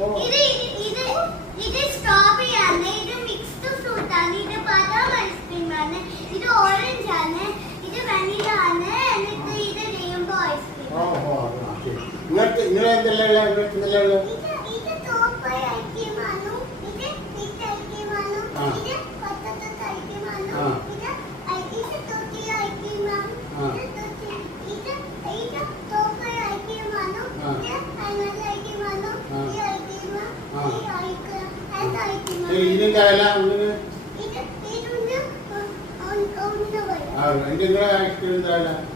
ഇത് സ്ട്രോബെറി ആണ്, ഇത് മിക്സ്ഡ് ഫ്രൂട്ട് ആണ്, ഇത് ബദാം ഐസ്ക്രീം ആണ്, ഇത് ഓറഞ്ച് ആണ്, ഇത് വനില ആണ്, എന്നിട്ട് ഇത് റെയിൻബോ ഐസ്ക്രീം. നിങ്ങൾ എന്തെല്ലാം ഇത് ടോപ്പ് ഐസ്ക്രീം ആണ്, ഇത് മിക്സ് ഐസ്ക്രീം ആണ്, ഇത് പൊട്ടറ്റോ ഐസ്ക്രീം ആണ്, ഇത് ടോക്കി ഐസ്ക്രീം ആണ്, ഇത് ടോപ്പ് ഐസ്ക്രീം ആണ്, ഇത് ഫൈനൽ ഐസ്ക്രീം ആണ്, ഈ ഐസ്ക്രീം ഇതിന്റെ വില ഇത് ഐസ്ക്രീം